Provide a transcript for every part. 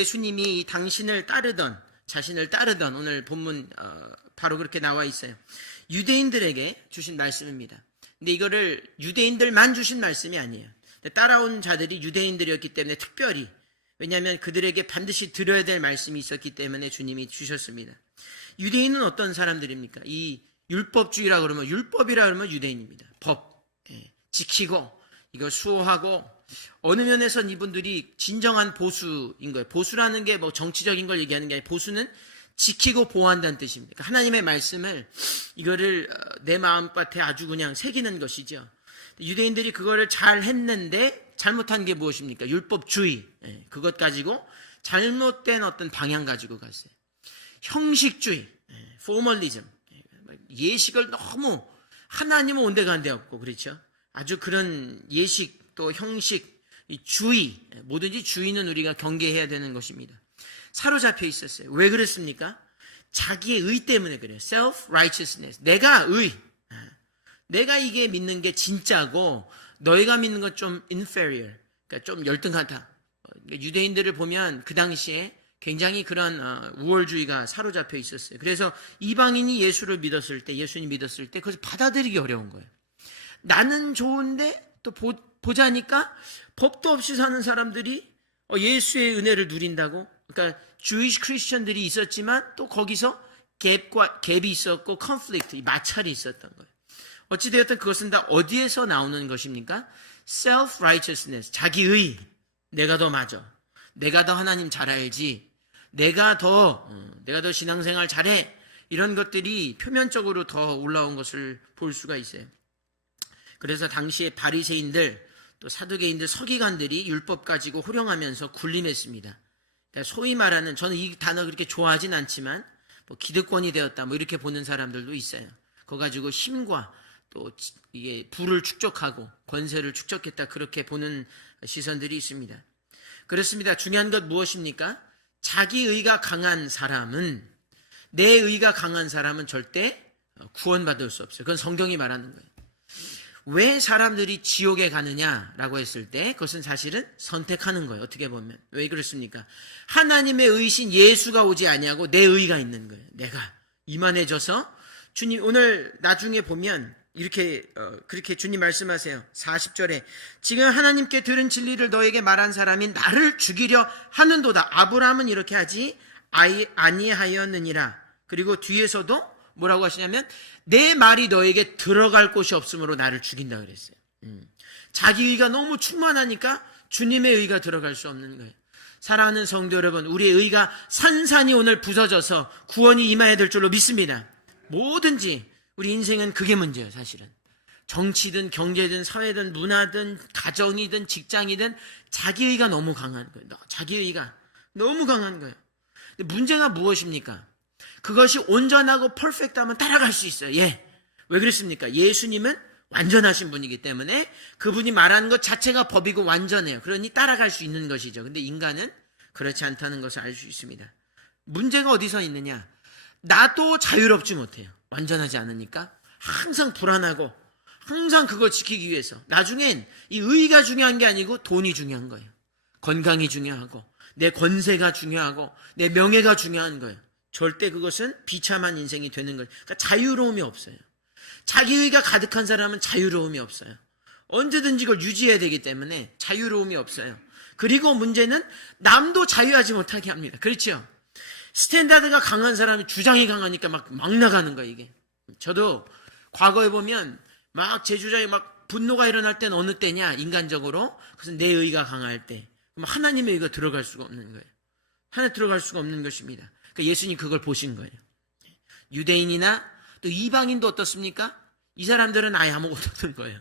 예수님이 당신을 따르던, 자신을 따르던, 오늘 본문 바로 그렇게 나와 있어요. 유대인들에게 주신 말씀입니다. 근데 이거를 유대인들만 주신 말씀이 아니에요. 따라온 자들이 유대인들이었기 때문에 특별히, 왜냐하면 그들에게 반드시 들어야 될 말씀이 있었기 때문에 주님이 주셨습니다. 유대인은 어떤 사람들입니까? 이 율법주의라 그러면, 율법이라 그러면 유대인입니다. 법, 지키고 이걸 수호하고, 어느 면에선 이분들이 진정한 보수인 거예요. 보수라는 게 뭐 정치적인 걸 얘기하는 게 아니라, 보수는 지키고 보호한다는 뜻입니다. 그러니까 하나님의 말씀을, 이거를 내 마음밭에 아주 그냥 새기는 것이죠. 유대인들이 그거를 잘 했는데 잘못한 게 무엇입니까? 율법주의. 그것 가지고 잘못된 어떤 방향 가지고 갔어요. 형식주의, 포멀리즘, 예식을 너무, 하나님은 온데간데 없고, 그렇죠? 아주 그런 예식, 또 형식, 이 주의, 뭐든지 주의는 우리가 경계해야 되는 것입니다. 사로잡혀 있었어요. 왜 그랬습니까? 자기의 의 때문에 그래요. self-righteousness. 내가 의. 내가 이게 믿는 게 진짜고 너희가 믿는 건 좀 inferior. 그러니까 좀 열등하다. 유대인들을 보면 그 당시에 굉장히 그런 우월주의가 사로잡혀 있었어요. 그래서 이방인이 예수를 믿었을 때, 예수님 믿었을 때 그것을 받아들이기 어려운 거예요. 나는 좋은데 또 보자니까 법도 없이 사는 사람들이 예수의 은혜를 누린다고. 그러니까 주이시 크리스천들이 있었지만 또 거기서 갭이 있었고 컨플릭트, 마찰이 있었던 거예요. 어찌되었든 그것은 다 어디에서 나오는 것입니까? self-righteousness, 자기의, 내가 더 맞아, 내가 더 하나님 잘 알지, 내가 더 신앙생활 잘해, 이런 것들이 표면적으로 더 올라온 것을 볼 수가 있어요. 그래서 당시에 바리새인들, 또 사두개인들, 서기관들이 율법 가지고 호령하면서 군림했습니다. 그러니까 소위 말하는, 저는 이 단어 그렇게 좋아하진 않지만 뭐 기득권이 되었다, 뭐 이렇게 보는 사람들도 있어요. 그거 가지고 힘과 또 이게 부를 축적하고 권세를 축적했다, 그렇게 보는 시선들이 있습니다. 그렇습니다. 중요한 것 무엇입니까? 자기 의가 강한 사람은, 내 의가 강한 사람은 절대 구원받을 수 없어요. 그건 성경이 말하는 거예요. 왜 사람들이 지옥에 가느냐라고 했을 때 그것은 사실은 선택하는 거예요. 어떻게 보면. 왜 그렇습니까? 하나님의 의신 예수가 오지 아니하고 내 의가 있는 거예요. 내가 이만해져서, 주님 오늘 나중에 보면 이렇게 그렇게 주님 말씀하세요. 40절에 지금 하나님께 들은 진리를 너에게 말한 사람이 나를 죽이려 하는도다. 아브라함은 이렇게 하지 아니하였느니라. 그리고 뒤에서도 뭐라고 하시냐면 내 말이 너에게 들어갈 곳이 없으므로 나를 죽인다 그랬어요. 자기 의가 너무 충만하니까 주님의 의가 들어갈 수 없는 거예요. 사랑하는 성도 여러분, 우리의 의가 산산이 오늘 부서져서 구원이 임해야 될 줄로 믿습니다. 뭐든지 우리 인생은 그게 문제예요. 사실은 정치든 경제든 사회든 문화든 가정이든 직장이든 자기 의가 너무 강한 거예요. 자기 의가 너무 강한 거예요. 근데 문제가 무엇입니까? 그것이 온전하고 퍼펙트하면 따라갈 수 있어요. 왜 그랬습니까? 예수님은 완전하신 분이기 때문에 그분이 말하는 것 자체가 법이고 완전해요. 그러니 따라갈 수 있는 것이죠. 근데 인간은 그렇지 않다는 것을 알 수 있습니다. 문제가 어디서 있느냐? 나도 자유롭지 못해요. 완전하지 않으니까 항상 불안하고, 항상 그걸 지키기 위해서. 나중엔 이 의가 중요한 게 아니고 돈이 중요한 거예요. 건강이 중요하고 내 권세가 중요하고 내 명예가 중요한 거예요. 절대 그것은 비참한 인생이 되는 거예요. 그러니까 자유로움이 없어요. 자기의가 가득한 사람은 자유로움이 없어요. 언제든지 그걸 유지해야 되기 때문에 자유로움이 없어요. 그리고 문제는 남도 자유하지 못하게 합니다. 그렇죠? 스탠다드가 강한 사람이 주장이 강하니까 막 나가는 거예요, 이게. 저도 과거에 보면 막 제 주장에 막 분노가 일어날 때는 어느 때냐, 인간적으로. 그래서 내 의가 강할 때. 그럼 하나님의 의가 들어갈 수가 없는 거예요. 하나 들어갈 수가 없는 것입니다. 그러니까 예수님 그걸 보신 거예요. 유대인이나 또 이방인도 어떻습니까? 이 사람들은 아예 아무것도 없는 거예요.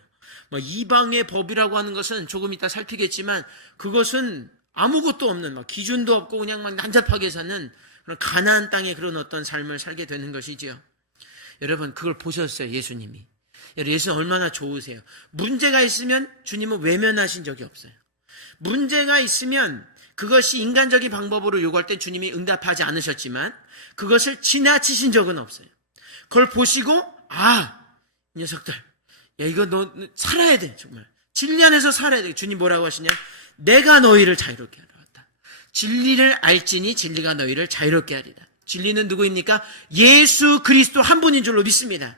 이방의 법이라고 하는 것은 조금 이따 살피겠지만 그것은 아무것도 없는, 기준도 없고 그냥 난잡하게 사는 그런 가나안 땅의 그런 어떤 삶을 살게 되는 것이지요. 여러분 그걸 보셨어요, 예수님이. 예수는 얼마나 좋으세요. 문제가 있으면 주님은 외면하신 적이 없어요. 문제가 있으면 그것이 인간적인 방법으로 요구할 때 주님이 응답하지 않으셨지만 그것을 지나치신 적은 없어요. 그걸 보시고 이 녀석들, 이거 너 살아야 돼. 정말 진리 안에서 살아야 돼. 주님 뭐라고 하시냐? 내가 너희를 자유롭게 하러 왔다. 진리를 알지니 진리가 너희를 자유롭게 하리라. 진리는 누구입니까? 예수 그리스도 한 분인 줄로 믿습니다.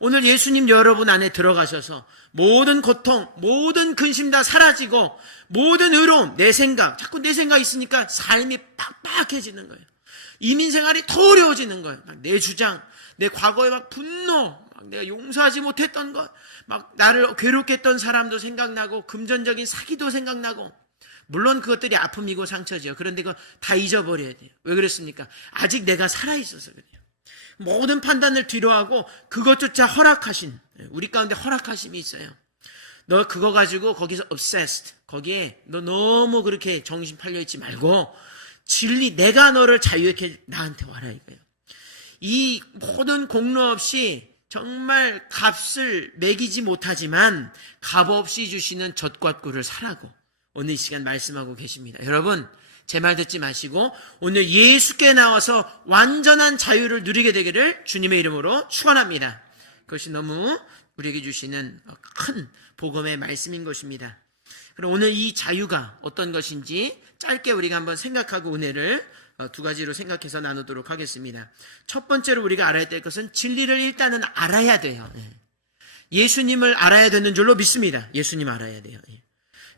오늘 예수님 여러분 안에 들어가셔서 모든 고통, 모든 근심 다 사라지고 모든 의로움, 내 생각, 자꾸 내 생각 있으니까 삶이 빡빡해지는 거예요. 이민생활이 더 어려워지는 거예요. 막 내 주장, 내 과거에 막 분노, 막 내가 용서하지 못했던 것, 막 나를 괴롭게 했던 사람도 생각나고 금전적인 사기도 생각나고, 물론 그것들이 아픔이고 상처죠. 그런데 그거 다 잊어버려야 돼요. 왜 그랬습니까? 아직 내가 살아있어서 그래요. 모든 판단을 뒤로하고 그것조차 허락하신, 우리 가운데 허락하심이 있어요. 너 그거 가지고 거기서 obsessed, 거기에 너 너무 그렇게 정신 팔려있지 말고 진리, 내가 너를 자유롭게 나한테 와라 이거예요. 이 모든 공로 없이 정말 값을 매기지 못하지만 값 없이 주시는 젖과 꿀을 사라고 오늘 이 시간 말씀하고 계십니다. 여러분, 제 말 듣지 마시고 오늘 예수께 나와서 완전한 자유를 누리게 되기를 주님의 이름으로 축원합니다. 그것이 너무 우리에게 주시는 큰 복음의 말씀인 것입니다. 그럼 오늘 이 자유가 어떤 것인지 짧게 우리가 한번 생각하고 은혜를 두 가지로 생각해서 나누도록 하겠습니다. 첫 번째로 우리가 알아야 될 것은 진리를 일단은 알아야 돼요. 예수님을 알아야 되는 줄로 믿습니다. 예수님 알아야 돼요.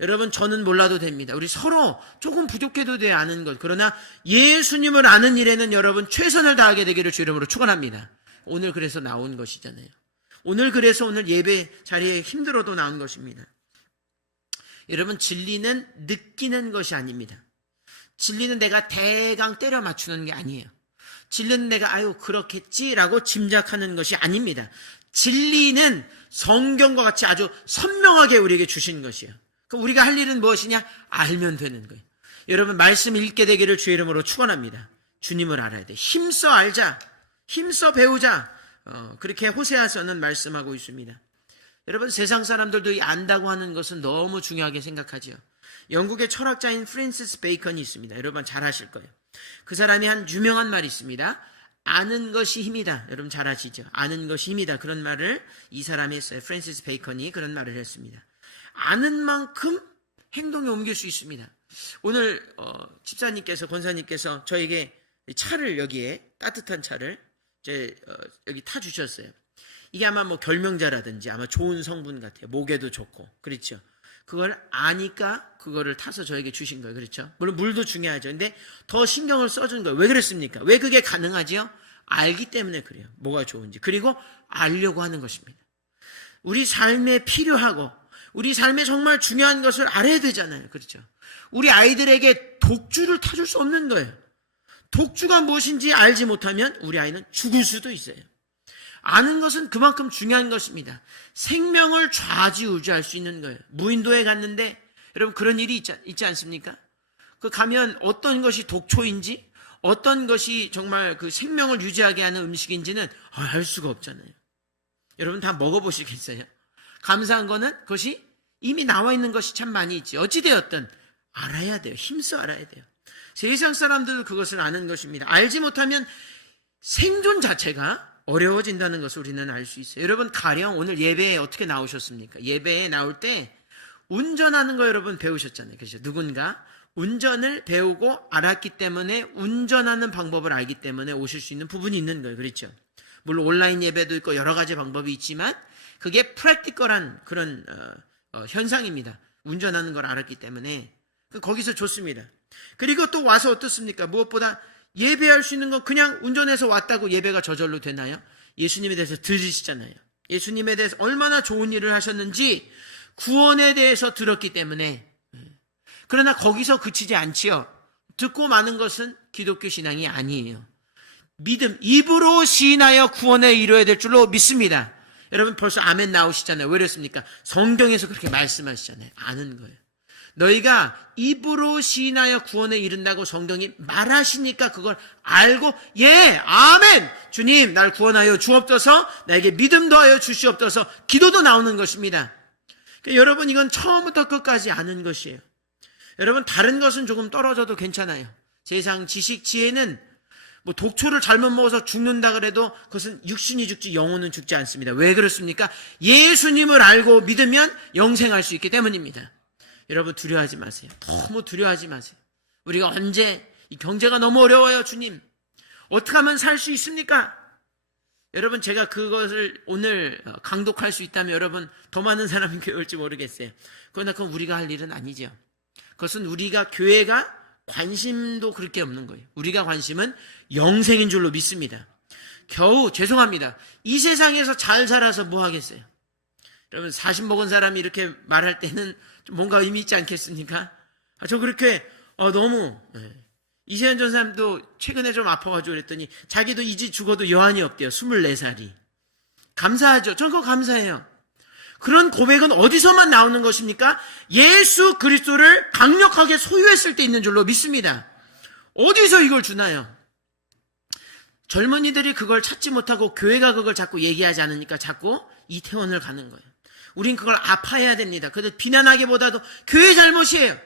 여러분, 저는 몰라도 됩니다. 우리 서로 조금 부족해도 돼 아는 것. 그러나 예수님을 아는 일에는 여러분 최선을 다하게 되기를 주 이름으로 축원합니다. 오늘 그래서 나온 것이잖아요. 오늘 그래서 오늘 예배 자리에 힘들어도 나온 것입니다. 여러분, 진리는 느끼는 것이 아닙니다. 진리는 내가 대강 때려 맞추는 게 아니에요. 진리는 내가 아유 그렇겠지라고 짐작하는 것이 아닙니다. 진리는 성경과 같이 아주 선명하게 우리에게 주신 것이에요. 그럼 우리가 할 일은 무엇이냐? 알면 되는 거예요. 여러분, 말씀 읽게 되기를 주의 이름으로 축원합니다. 주님을 알아야 돼. 힘써 알자. 힘써 배우자. 그렇게 호세아서는 말씀하고 있습니다. 여러분, 세상 사람들도 이 안다고 하는 것은 너무 중요하게 생각하죠. 영국의 철학자인 프랜시스 베이컨이 있습니다. 여러분 잘 아실 거예요. 그 사람이 한 유명한 말이 있습니다. 아는 것이 힘이다. 여러분 잘 아시죠? 아는 것이 힘이다. 그런 말을 이 사람이 했어요. 프랜시스 베이컨이 그런 말을 했습니다. 아는 만큼 행동에 옮길 수 있습니다. 오늘 집사님께서, 권사님께서 저에게 차를, 여기에 따뜻한 차를 여기 타주셨어요. 이게 아마 뭐 결명자라든지 아마 좋은 성분 같아요. 목에도 좋고. 그렇죠? 그걸 아니까 그거를 타서 저에게 주신 거예요. 그렇죠? 물론 물도 중요하죠. 근데 더 신경을 써준 거예요. 왜 그랬습니까? 왜 그게 가능하지요? 알기 때문에 그래요. 뭐가 좋은지. 그리고 알려고 하는 것입니다. 우리 삶에 필요하고 우리 삶에 정말 중요한 것을 알아야 되잖아요. 그렇죠? 우리 아이들에게 독주를 타줄 수 없는 거예요. 독주가 무엇인지 알지 못하면 우리 아이는 죽을 수도 있어요. 아는 것은 그만큼 중요한 것입니다. 생명을 좌지우지할 수 있는 거예요. 무인도에 갔는데 여러분 그런 일이 있지 않습니까? 그 가면 어떤 것이 독초인지 어떤 것이 정말 그 생명을 유지하게 하는 음식인지는 알 수가 없잖아요. 여러분 다 먹어보시겠어요? 감사한 거는 그것이 이미 나와 있는 것이 참 많이 있지. 어찌되었든 알아야 돼요. 힘써 알아야 돼요. 세상 사람들도 그것을 아는 것입니다. 알지 못하면 생존 자체가 어려워진다는 것을 우리는 알 수 있어요. 여러분 가령 오늘 예배에 어떻게 나오셨습니까? 예배에 나올 때 운전하는 거 여러분 배우셨잖아요. 그렇죠? 누군가 운전을 배우고 알았기 때문에 운전하는 방법을 알기 때문에 오실 수 있는 부분이 있는 거예요. 그렇죠? 물론 온라인 예배도 있고 여러 가지 방법이 있지만 그게 프랙티컬한 그런 현상입니다. 운전하는 걸 알았기 때문에 거기서 좋습니다. 그리고 또 와서 어떻습니까? 무엇보다 예배할 수 있는 건 그냥 운전해서 왔다고 예배가 저절로 되나요? 예수님에 대해서 들으시잖아요. 예수님에 대해서 얼마나 좋은 일을 하셨는지 구원에 대해서 들었기 때문에. 그러나 거기서 그치지 않지요. 듣고 마는 것은 기독교 신앙이 아니에요. 믿음, 입으로 시인하여 구원에 이루어야 될 줄로 믿습니다. 여러분 벌써 아멘 나오시잖아요. 왜 그랬습니까? 성경에서 그렇게 말씀하시잖아요. 아는 거예요. 너희가 입으로 시인하여 구원에 이른다고 성경이 말하시니까 그걸 알고 예 아멘 주님 날 구원하여 주옵소서 나에게 믿음 더하여 주시옵소서 기도도 나오는 것입니다. 그러니까 여러분 이건 처음부터 끝까지 아는 것이에요. 여러분 다른 것은 조금 떨어져도 괜찮아요. 세상 지식 지혜는 뭐 독초를 잘못 먹어서 죽는다 그래도 그것은 육신이 죽지 영혼은 죽지 않습니다. 왜 그렇습니까? 예수님을 알고 믿으면 영생할 수 있기 때문입니다. 여러분 두려워하지 마세요. 너무 두려워하지 마세요. 우리가 언제 이 경제가 너무 어려워요, 주님. 어떻게 하면 살 수 있습니까? 여러분, 제가 그것을 오늘 강독할 수 있다면 여러분 더 많은 사람이 교회 올지 모르겠어요. 그러나 그건 우리가 할 일은 아니죠. 그것은 우리가 교회가 관심도 그렇게 없는 거예요. 우리가 관심은 영생인 줄로 믿습니다. 겨우 죄송합니다. 이 세상에서 잘 살아서 뭐 하겠어요? 여러분 40 먹은 사람이 이렇게 말할 때는 좀 뭔가 의미 있지 않겠습니까? 저 그렇게 너무 이세현 전사님도 최근에 좀 아파가지고 그랬더니 자기도 이제 죽어도 여한이 없대요. 24살이. 감사하죠. 전 그거 감사해요. 그런 고백은 어디서만 나오는 것입니까? 예수 그리스도를 강력하게 소유했을 때 있는 줄로 믿습니다. 어디서 이걸 주나요? 젊은이들이 그걸 찾지 못하고 교회가 그걸 자꾸 얘기하지 않으니까 자꾸 이태원을 가는 거예요. 우린 그걸 아파해야 됩니다. 그래서 비난하기보다도 교회 잘못이에요.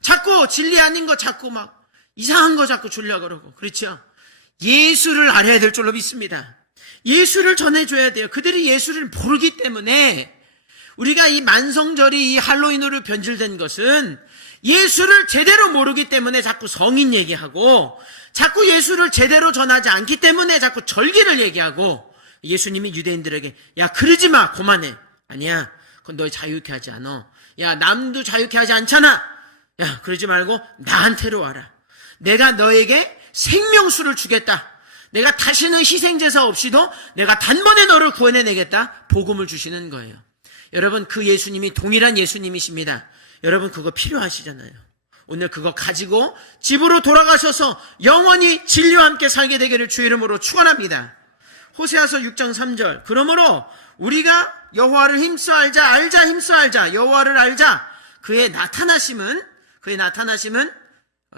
자꾸 진리 아닌 거 자꾸 막 이상한 거 자꾸 주려고 그러고. 그렇죠? 예수를 알아야 될 줄로 믿습니다. 예수를 전해줘야 돼요. 그들이 예수를 모르기 때문에 우리가 이 만성절이 이 할로윈으로 변질된 것은 예수를 제대로 모르기 때문에 자꾸 성인 얘기하고 자꾸 예수를 제대로 전하지 않기 때문에 자꾸 절기를 얘기하고 예수님이 유대인들에게 야 그러지 마 그만해. 아니야 그건 너 자유케 하지 않아. 야 남도 자유케 하지 않잖아. 야 그러지 말고 나한테로 와라. 내가 너에게 생명수를 주겠다. 내가 다시는 희생제사 없이도 내가 단번에 너를 구원해내겠다. 복음을 주시는 거예요. 여러분 그 예수님이 동일한 예수님이십니다. 여러분 그거 필요하시잖아요. 오늘 그거 가지고 집으로 돌아가셔서 영원히 진리와 함께 살게 되기를 주의 이름으로 축원합니다. 호세아서 6장 3절 그러므로 우리가 여호와를 힘써 알자 힘써 알자 여호와를 알자. 그의 나타나심은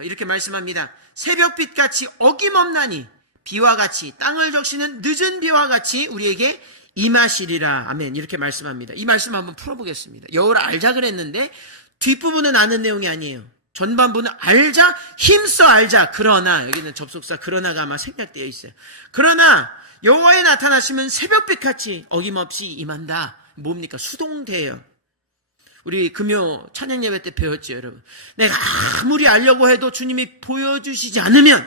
이렇게 말씀합니다. 새벽빛같이 어김없나니 비와 같이 땅을 적시는 늦은 비와 같이 우리에게 임하시리라. 아멘. 이렇게 말씀합니다. 이 말씀 한번 풀어보겠습니다. 여호와를 알자 그랬는데 뒷부분은 아는 내용이 아니에요. 전반부는 알자 힘써 알자. 그러나 여기는 접속사 그러나가 아마 생략되어 있어요. 그러나 여호와의 나타나시면 새벽빛같이 어김없이 임한다. 뭡니까? 수동태예요. 우리 금요 찬양 예배 때 배웠죠, 여러분. 내가 아무리 알려고 해도 주님이 보여주시지 않으면,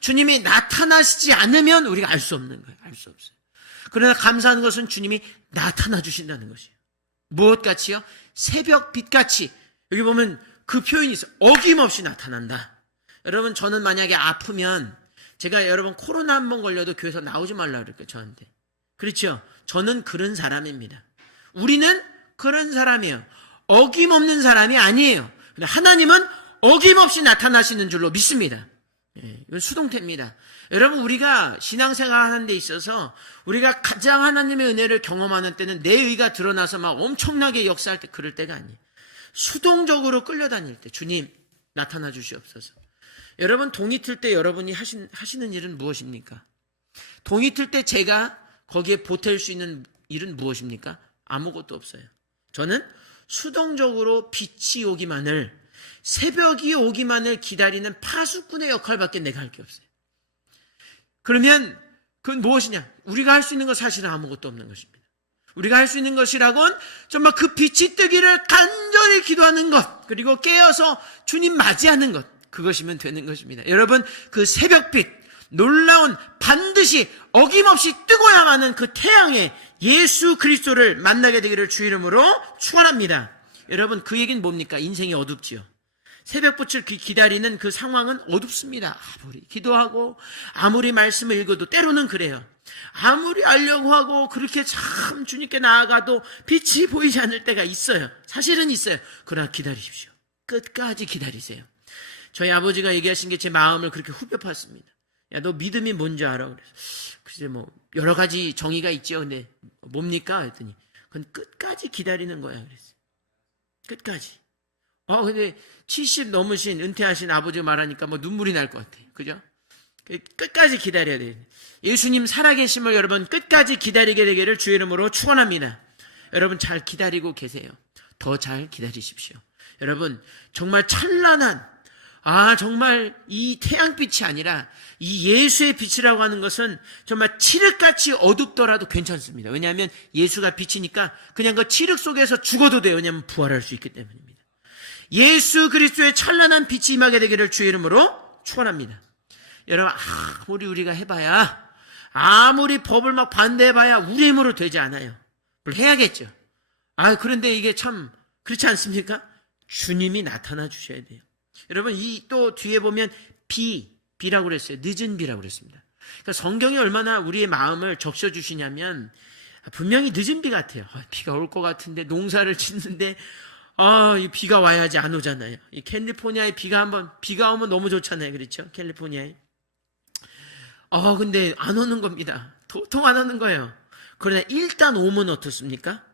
주님이 나타나시지 않으면 우리가 알 수 없는 거예요. 알 수 없어요. 그러나 감사한 것은 주님이 나타나 주신다는 것이에요. 무엇같이요? 새벽빛같이. 여기 보면 그 표현이 있어요. 어김없이 나타난다. 여러분 저는 만약에 아프면 제가 여러분 코로나 한번 걸려도 교회에서 나오지 말라 그럴게요. 저한테. 그렇죠? 저는 그런 사람입니다. 우리는 그런 사람이에요. 어김없는 사람이 아니에요. 근데 하나님은 어김없이 나타나시는 줄로 믿습니다. 이건 수동태입니다. 여러분 우리가 신앙생활 하는 데 있어서 우리가 가장 하나님의 은혜를 경험하는 때는 내 의가 드러나서 막 엄청나게 역사할 때 그럴 때가 아니에요. 수동적으로 끌려다닐 때 주님 나타나 주시옵소서. 여러분 동이 틀 때 여러분이 하시는 일은 무엇입니까? 동이 틀 때 제가 거기에 보탤 수 있는 일은 무엇입니까? 아무것도 없어요. 저는 수동적으로 빛이 오기만을 새벽이 오기만을 기다리는 파수꾼의 역할밖에 내가 할 게 없어요. 그러면 그건 무엇이냐? 우리가 할 수 있는 건 사실은 아무것도 없는 것입니다. 우리가 할 수 있는 것이라곤 정말 그 빛이 뜨기를 간절히 기도하는 것, 그리고 깨어서 주님 맞이하는 것, 그것이면 되는 것입니다. 여러분 그 새벽빛, 놀라운 반드시 어김없이 뜨고야만 그 태양의 예수 그리스도를 만나게 되기를 주 이름으로 축원합니다. 여러분 그 얘기는 뭡니까? 인생이 어둡지요. 새벽빛을 기다리는 그 상황은 어둡습니다. 아무리 기도하고 아무리 말씀을 읽어도 때로는 그래요. 아무리 알려고 하고 그렇게 참 주님께 나아가도 빛이 보이지 않을 때가 있어요. 사실은 있어요. 그러나 기다리십시오. 끝까지 기다리세요. 저희 아버지가 얘기하신 게 제 마음을 그렇게 후벼 팠습니다. 야, 너 믿음이 뭔지 알아? 그래서 글쎄 뭐 여러 가지 정의가 있죠. 근데 뭡니까? 했더니 그건 끝까지 기다리는 거야. 그랬어요. 끝까지. 근데 70 넘으신 은퇴하신 아버지가 말하니까 뭐 눈물이 날 것 같아요. 그죠? 끝까지 기다려야 돼요. 예수님 살아계심을 여러분 끝까지 기다리게 되기를 주의 이름으로 축원합니다. 여러분 잘 기다리고 계세요. 더 잘 기다리십시오. 여러분 정말 찬란한 정말 이 태양빛이 아니라 이 예수의 빛이라고 하는 것은 정말 칠흑같이 어둡더라도 괜찮습니다. 왜냐하면 예수가 빛이니까 그냥 그 칠흑 속에서 죽어도 돼요. 왜냐하면 부활할 수 있기 때문입니다. 예수 그리스도의 찬란한 빛이 임하게 되기를 주의 이름으로 축원합니다. 여러분, 아무리 우리가 해봐야, 아무리 법을 막 반대해봐야 우리 힘으로 되지 않아요. 뭘 해야겠죠. 그런데 이게 참 그렇지 않습니까? 주님이 나타나 주셔야 돼요. 여러분, 이 또 뒤에 보면 비라고 그랬어요. 늦은 비라고 그랬습니다. 그러니까 성경이 얼마나 우리의 마음을 적셔주시냐면, 분명히 늦은 비 같아요. 비가 올 것 같은데, 농사를 짓는데, 이 비가 와야지 안 오잖아요. 이 캘리포니아에 비가 오면 너무 좋잖아요. 그렇죠? 캘리포니아에. 근데 안 오는 겁니다. 도통 안 오는 거예요. 그러나 일단 오면 어떻습니까?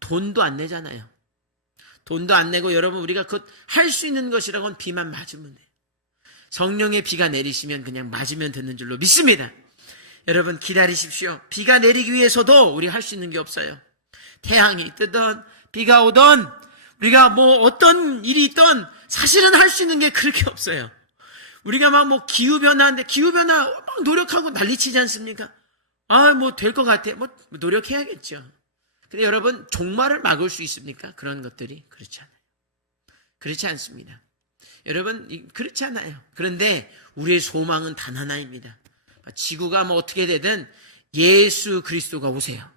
돈도 안 내잖아요. 돈도 안 내고, 여러분, 우리가 할 수 있는 것이라고는 비만 맞으면 돼요. 성령의 비가 내리시면 그냥 맞으면 되는 줄로 믿습니다. 여러분, 기다리십시오. 비가 내리기 위해서도 우리 할 수 있는 게 없어요. 태양이 뜨든 비가 오든 우리가 뭐 어떤 일이 있든 사실은 할 수 있는 게 그렇게 없어요. 우리가 막 기후변화인데 기후변화 막 노력하고 난리치지 않습니까? 뭐 될 것 같아. 뭐 노력해야겠죠. 근데 여러분, 종말을 막을 수 있습니까? 그런 것들이 그렇지 않아요. 그렇지 않습니다. 여러분, 그렇지 않아요. 그런데 우리의 소망은 단 하나입니다. 지구가 뭐 어떻게 되든 예수 그리스도가 오세요.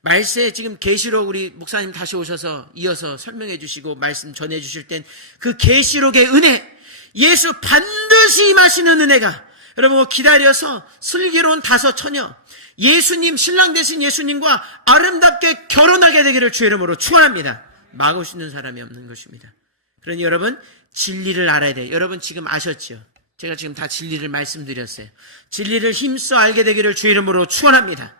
말세 지금 계시록 우리 목사님 다시 오셔서 이어서 설명해 주시고 말씀 전해 주실 땐 그 계시록의 은혜, 예수 반드시 임하시는 은혜가 여러분 기다려서 슬기로운 다섯 처녀, 예수님, 신랑 되신 예수님과 아름답게 결혼하게 되기를 주의 이름으로 축원합니다. 막을 수 있는 사람이 없는 것입니다. 그러니 여러분, 진리를 알아야 돼요. 여러분 지금 아셨죠? 제가 지금 다 진리를 말씀드렸어요. 진리를 힘써 알게 되기를 주의 이름으로 축원합니다.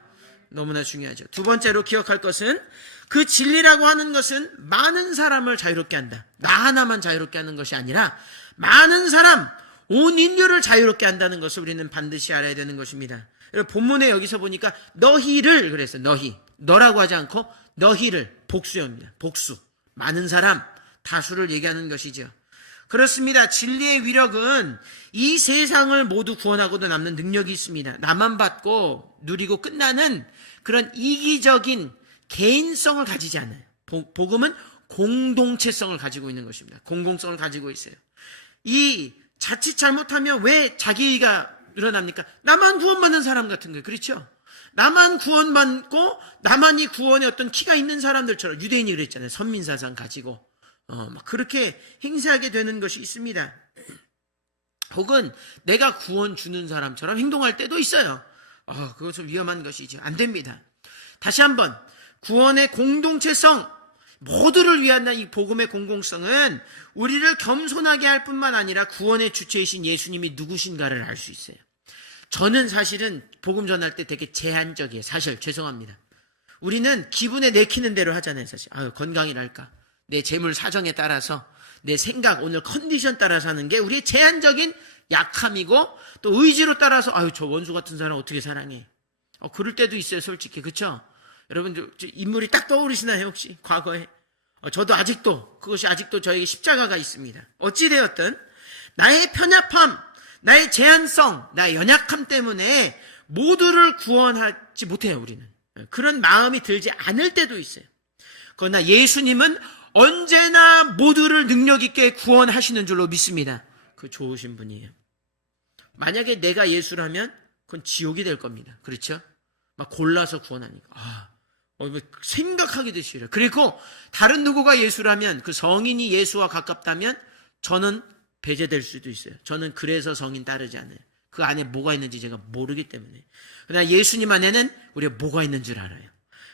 너무나 중요하죠. 두 번째로 기억할 것은, 그 진리라고 하는 것은 많은 사람을 자유롭게 한다. 나 하나만 자유롭게 하는 것이 아니라 많은 사람, 온 인류를 자유롭게 한다는 것을 우리는 반드시 알아야 되는 것입니다. 본문에 여기서 보니까 너희를 그랬어요. 너라고 하지 않고 너희를, 복수입니다. 복수. 많은 사람, 다수를 얘기하는 것이죠. 그렇습니다. 진리의 위력은 이 세상을 모두 구원하고도 남는 능력이 있습니다. 나만 받고 누리고 끝나는 그런 이기적인 개인성을 가지지 않아요. 복음은 공동체성을 가지고 있는 것입니다. 공공성을 가지고 있어요. 이 자칫 잘못하면 왜 자기가 일어납니까? 나만 구원받는 사람 같은 거예요. 그렇죠? 나만 구원받고 나만이 구원의 어떤 키가 있는 사람들처럼, 유대인이 그랬잖아요. 선민사상 가지고 막 그렇게 행세하게 되는 것이 있습니다. 혹은 내가 구원 주는 사람처럼 행동할 때도 있어요. 그것은 위험한 것이죠. 안 됩니다. 다시 한번, 구원의 공동체성, 모두를 위한 이 복음의 공공성은 우리를 겸손하게 할 뿐만 아니라 구원의 주체이신 예수님이 누구신가를 알 수 있어요. 저는 사실은 복음 전할 때 되게 제한적이에요. 사실 죄송합니다. 우리는 기분에 내키는 대로 하잖아요. 사실 건강이랄까, 내 재물 사정에 따라서, 내 생각, 오늘 컨디션 따라서 하는 게 우리의 제한적인 약함이고, 또 의지로 따라서 저 원수 같은 사람 어떻게 사랑해. 그럴 때도 있어요. 솔직히. 그렇죠? 여러분, 인물이 딱 떠오르시나요? 혹시 과거에? 저도 그것이 아직도 저에게 십자가가 있습니다. 어찌되었든 나의 편협함, 나의 제한성, 나의 연약함 때문에 모두를 구원하지 못해요. 우리는 그런 마음이 들지 않을 때도 있어요. 그러나 예수님은 언제나 모두를 능력 있게 구원하시는 줄로 믿습니다. 그 좋으신 분이에요. 만약에 내가 예수라면 그건 지옥이 될 겁니다. 그렇죠? 막 골라서 구원하니까 생각하기도 싫어요. 그리고 다른 누구가 예수라면, 그 성인이 예수와 가깝다면 저는 배제될 수도 있어요. 저는 그래서 성인 따르지 않아요. 그 안에 뭐가 있는지 제가 모르기 때문에. 그러나 예수님 안에는 우리가 뭐가 있는 줄 알아요.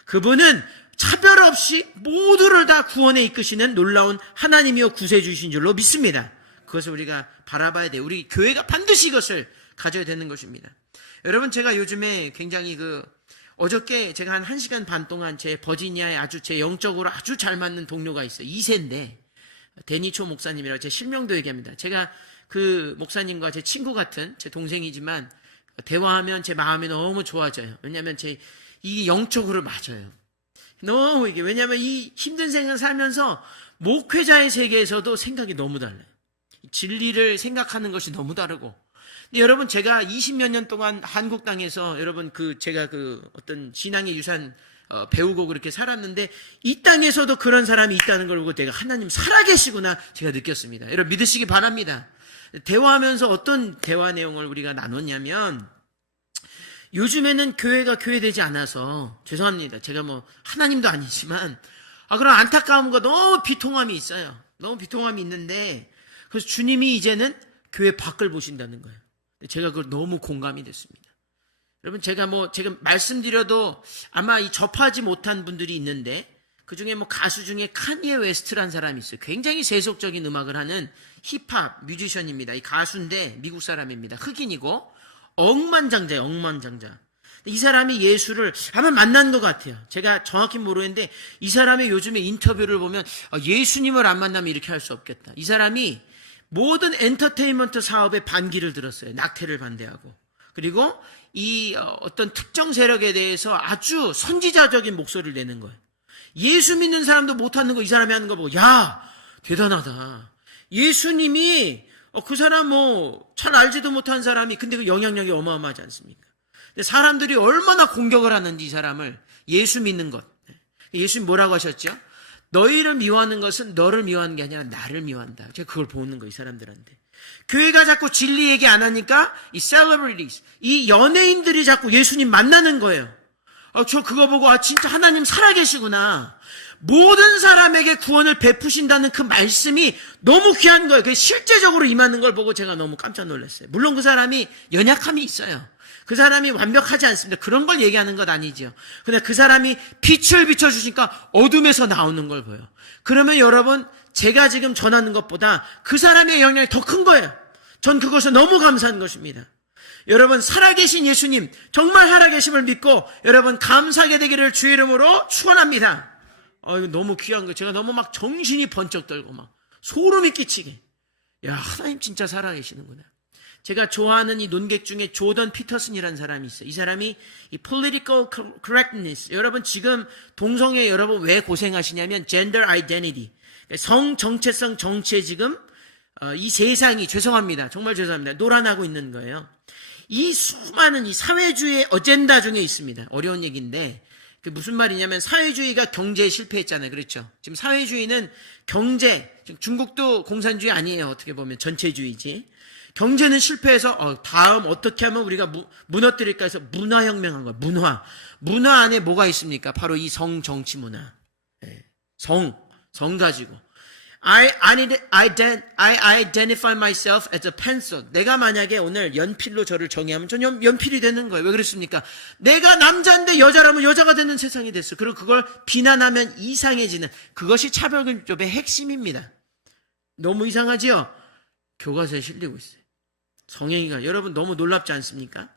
그분은 차별 없이 모두를 다 구원에 이끄시는 놀라운 하나님이요 구세주이신 줄로 믿습니다. 그것을 우리가 바라봐야 돼요. 우리 교회가 반드시 이것을 가져야 되는 것입니다. 여러분, 제가 요즘에 굉장히 어저께 제가 한 1시간 반 동안 제 버지니아에 제 영적으로 아주 잘 맞는 동료가 있어요. 2세인데 데니초 목사님이라고, 제 실명도 얘기합니다. 제가 그 목사님과 제 친구 같은, 제 동생이지만 대화하면 제 마음이 너무 좋아져요. 왜냐하면 이 영적으로 맞아요. 너무 왜냐하면 이 힘든 생을 살면서 목회자의 세계에서도 생각이 너무 달라요. 진리를 생각하는 것이 너무 다르고. 근데 여러분, 제가 20몇 년 동안 한국 땅에서, 여러분 제가 어떤 신앙의 유산 배우고 그렇게 살았는데 이 땅에서도 그런 사람이 있다는 걸 보고 내가 하나님 살아계시구나 제가 느꼈습니다. 여러분 믿으시기 바랍니다. 대화하면서 어떤 대화 내용을 우리가 나눴냐면 요즘에는 교회가 교회되지 않아서 죄송합니다. 제가 뭐 하나님도 아니지만 그런 안타까움과 너무 비통함이 있어요. 너무 비통함이 있는데 그래서 주님이 이제는 교회 밖을 보신다는 거예요. 제가 그걸 너무 공감이 됐습니다. 여러분 제가 말씀드려도 아마 접하지 못한 분들이 있는데 그 중에 가수 중에 카니에 웨스트라는 사람이 있어요. 굉장히 세속적인 음악을 하는 힙합 뮤지션입니다. 이 가수인데 미국 사람입니다. 흑인이고 억만장자예요. 억만장자. 이 사람이 예수를 아마 만난 것 같아요. 제가 정확히 모르겠는데 이 사람의 요즘에 인터뷰를 보면 예수님을 안 만나면 이렇게 할 수 없겠다. 이 사람이 모든 엔터테인먼트 사업에 반기를 들었어요. 낙태를 반대하고. 그리고 이 어떤 특정 세력에 대해서 아주 선지자적인 목소리를 내는 거예요. 예수 믿는 사람도 못하는 거 이 사람이 하는 거 보고 야 대단하다. 예수님이 그 사람 잘 알지도 못한 사람이 근데 그 영향력이 어마어마하지 않습니까? 근데 사람들이 얼마나 공격을 하는지 이 사람을 예수 믿는 것. 예수님 뭐라고 하셨죠? 너희를 미워하는 것은 너를 미워하는 게 아니라 나를 미워한다. 제가 그걸 보는 거예요, 이 사람들한테. 교회가 자꾸 진리 얘기 안 하니까 이 celebrities, 이 연예인들이 자꾸 예수님 만나는 거예요. 저 그거 보고 진짜 하나님 살아계시구나. 모든 사람에게 구원을 베푸신다는 그 말씀이 너무 귀한 거예요. 실제적으로 임하는 걸 보고 제가 너무 깜짝 놀랐어요. 물론 그 사람이 연약함이 있어요. 그 사람이 완벽하지 않습니다. 그런 걸 얘기하는 것 아니죠. 근데 그 사람이 빛을 비춰주시니까 어둠에서 나오는 걸 보여요. 그러면 여러분 제가 지금 전하는 것보다 그 사람의 영향이 더 큰 거예요. 전 그것을 너무 감사한 것입니다. 여러분 살아계신 예수님 정말 살아계심을 믿고 여러분 감사하게 되기를 주의 이름으로 축원합니다. 이거 너무 귀한 거예요. 제가 너무 정신이 번쩍 들고 소름이 끼치게. 야 하나님 진짜 살아계시는구나. 제가 좋아하는 이 논객 중에 조던 피터슨이라는 사람이 있어요. 이 사람이 이 political correctness. 여러분 지금 동성애 여러분 왜 고생하시냐면 gender identity. 성 정체성 정치에 지금 이 세상이 죄송합니다. 정말 죄송합니다. 노란하고 있는 거예요. 이 수많은 이 사회주의의 어젠다 중에 있습니다. 어려운 얘기인데 그 무슨 말이냐면 사회주의가 경제에 실패했잖아요. 그렇죠? 지금 사회주의는 경제, 중국도 공산주의 아니에요. 어떻게 보면 전체주의지. 경제는 실패해서 다음 어떻게 하면 우리가 무너뜨릴까 해서 문화혁명한 거야. 문화 안에 뭐가 있습니까? 바로 이 성정치 문화. 성 가지고 I identify myself as a pencil. 내가 만약에 오늘 연필로 저를 정의하면 전 연필이 되는 거예요. 왜 그렇습니까? 내가 남자인데 여자라면 여자가 되는 세상이 됐어. 그리고 그걸 비난하면 이상해지는 그것이 차별금법의 핵심입니다. 너무 이상하지요? 교과서에 실리고 있어요. 성행위가 여러분 너무 놀랍지 않습니까?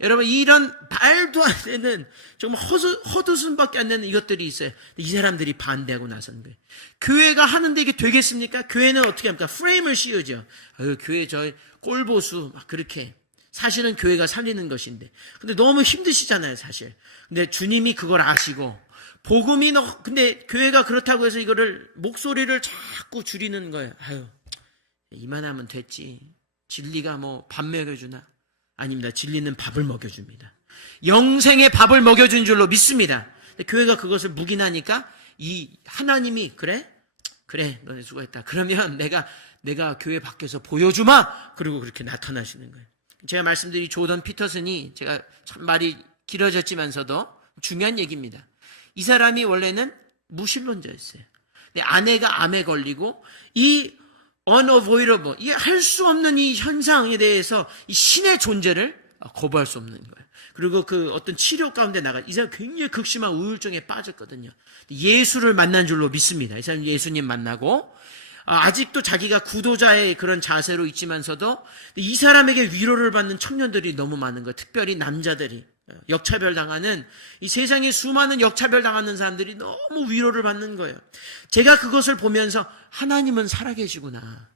여러분 이런 말도 안 되는 정말 헛웃음밖에 안 되는 이것들이 있어요. 이 사람들이 반대하고 나선 거예요. 교회가 하는데 이게 되겠습니까? 교회는 어떻게 합니까? 프레임을 씌우죠. 교회 저 꼴보수 막 그렇게 사실은 교회가 살리는 것인데 근데 너무 힘드시잖아요 사실. 근데 주님이 그걸 아시고 복음이 근데 교회가 그렇다고 해서 이거를 목소리를 자꾸 줄이는 거예요. 이만하면 됐지. 진리가 밥 먹여주나? 아닙니다. 진리는 밥을 먹여줍니다. 영생의 밥을 먹여준 줄로 믿습니다. 근데 교회가 그것을 묵인하니까 이 하나님이 그래 너네 수고했다. 그러면 내가 교회 밖에서 보여주마. 그리고 그렇게 나타나시는 거예요. 제가 말씀드린 조던 피터슨이 제가 참 말이 길어졌지만서도 중요한 얘기입니다. 이 사람이 원래는 무신론자였어요. 근데 아내가 암에 걸리고 이 unavoidable, 이게 할 수 없는 이 현상에 대해서 이 신의 존재를 거부할 수 없는 거예요. 그리고 그 어떤 치료 가운데 이 사람 굉장히 극심한 우울증에 빠졌거든요. 예수를 만난 줄로 믿습니다. 이 사람 예수님 만나고 아직도 자기가 구도자의 그런 자세로 있지만서도 이 사람에게 위로를 받는 청년들이 너무 많은 거예요. 특별히 남자들이 역차별당하는 이 세상에 수많은 역차별당하는 사람들이 너무 위로를 받는 거예요. 제가 그것을 보면서 하나님은 살아계시구나.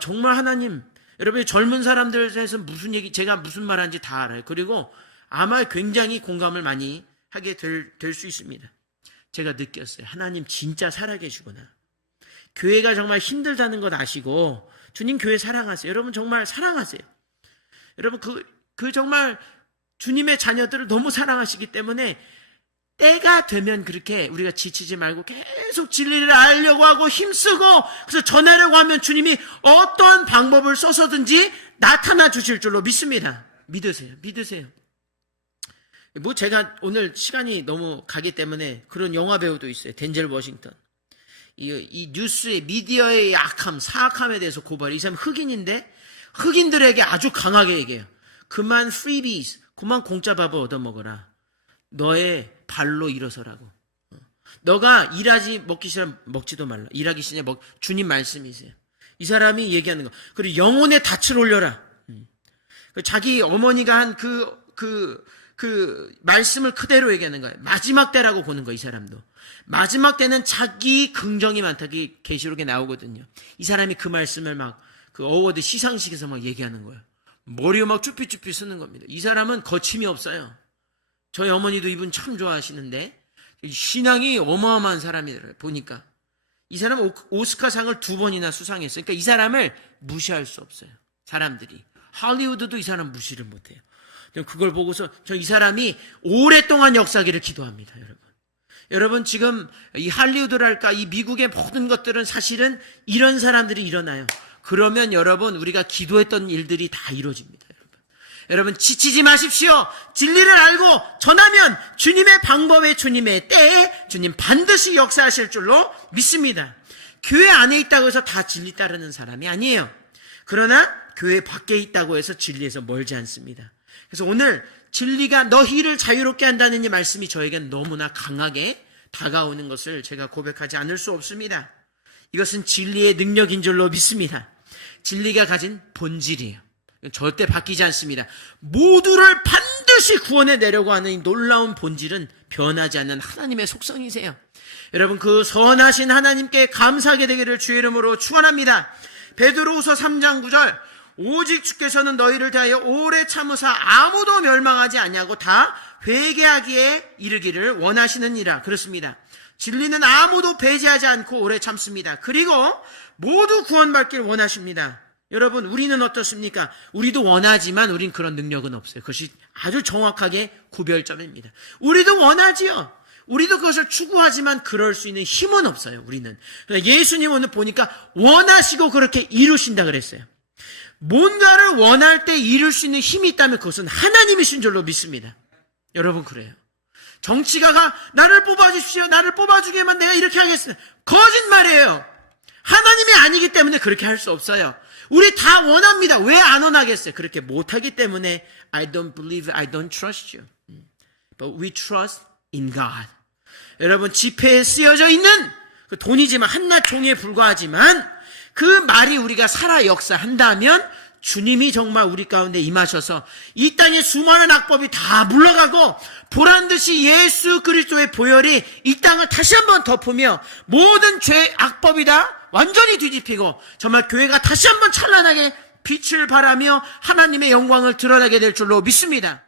정말 하나님. 여러분 젊은 사람들에서 제가 무슨 말하는지 다 알아요. 그리고 아마 굉장히 공감을 많이 하게 될 수 있습니다. 제가 느꼈어요. 하나님 진짜 살아계시구나. 교회가 정말 힘들다는 것 아시고 주님 교회 사랑하세요. 여러분 정말 사랑하세요. 여러분 그 정말 주님의 자녀들을 너무 사랑하시기 때문에 때가 되면 그렇게 우리가 지치지 말고 계속 진리를 알려고 하고 힘쓰고 그래서 전하려고 하면 주님이 어떠한 방법을 써서든지 나타나 주실 줄로 믿습니다. 믿으세요. 뭐 제가 오늘 시간이 너무 가기 때문에 그런 영화 배우도 있어요. 덴젤 워싱턴. 이 뉴스의 미디어의 약함, 사악함에 대해서 고발해. 이 사람 흑인인데 흑인들에게 아주 강하게 얘기해요. 그만 freebies, 그만 공짜 밥을 얻어먹어라. 너의 발로 일어서라고. 너가 일하지 먹기 싫으면 먹지도 말라. 일하기 싫으냐 주님 말씀이세요. 이 사람이 얘기하는 거. 그리고 영혼의 닻을 올려라. 자기 어머니가 한 그 말씀을 그대로 얘기하는 거예요. 마지막 때라고 보는 거예요, 이 사람도. 마지막 때는 자기 긍정이 많다. 그게 계시록에 나오거든요. 이 사람이 그 말씀을 막 그 어워드 시상식에서 막 얘기하는 거예요. 머리에 막 쭈삐쭈삐 쓰는 겁니다. 이 사람은 거침이 없어요. 저희 어머니도 이분 참 좋아하시는데 신앙이 어마어마한 사람이더라고요. 보니까 이 사람은 오스카상을 2번이나 수상했어요. 그러니까 이 사람을 무시할 수 없어요. 사람들이. 할리우드도 이 사람 무시를 못해요. 그걸 보고서 저 이 사람이 오랫동안 역사하기를 기도합니다. 여러분 지금 이 할리우드랄까 이 미국의 모든 것들은 사실은 이런 사람들이 일어나요. 그러면 여러분 우리가 기도했던 일들이 다 이루어집니다. 여러분 지치지 마십시오. 진리를 알고 전하면 주님의 방법에 주님의 때에 주님 반드시 역사하실 줄로 믿습니다. 교회 안에 있다고 해서 다 진리 따르는 사람이 아니에요. 그러나 교회 밖에 있다고 해서 진리에서 멀지 않습니다. 그래서 오늘 진리가 너희를 자유롭게 한다는 이 말씀이 저에겐 너무나 강하게 다가오는 것을 제가 고백하지 않을 수 없습니다. 이것은 진리의 능력인 줄로 믿습니다. 진리가 가진 본질이에요. 절대 바뀌지 않습니다. 모두를 반드시 구원해 내려고 하는 이 놀라운 본질은 변하지 않는 하나님의 속성이세요. 여러분 그 선하신 하나님께 감사하게 되기를 주의 이름으로 축원합니다. 베드로후서 3장 9절 오직 주께서는 너희를 대하여 오래 참으사 아무도 멸망하지 아니하고 다 회개하기에 이르기를 원하시느니라. 그렇습니다. 진리는 아무도 배제하지 않고 오래 참습니다. 그리고 모두 구원받길 원하십니다. 여러분 우리는 어떻습니까? 우리도 원하지만 우린 그런 능력은 없어요. 그것이 아주 정확하게 구별점입니다. 우리도 원하지요. 우리도 그것을 추구하지만 그럴 수 있는 힘은 없어요. 우리는. 예수님 오늘 보니까 원하시고 그렇게 이루신다 그랬어요. 뭔가를 원할 때 이룰 수 있는 힘이 있다면 그것은 하나님이신 줄로 믿습니다. 여러분 그래요. 정치가가 나를 뽑아주십시오. 나를 뽑아주기만 내가 이렇게 하겠습니다. 거짓말이에요. 하나님이 아니기 때문에 그렇게 할 수 없어요. 우리 다 원합니다. 왜 안 원하겠어요? 그렇게 못하기 때문에 I don't believe, I don't trust you. But we trust in God. 여러분 지폐에 쓰여져 있는 그 돈이지만 한낱 종이에 불과하지만 그 말이 우리가 살아 역사한다면 주님이 정말 우리 가운데 임하셔서 이 땅의 수많은 악법이 다 물러가고 보란듯이 예수 그리스도의 보혈이 이 땅을 다시 한번 덮으며 모든 죄 악법이 다 완전히 뒤집히고 정말 교회가 다시 한번 찬란하게 빛을 발하며 하나님의 영광을 드러내게 될 줄로 믿습니다.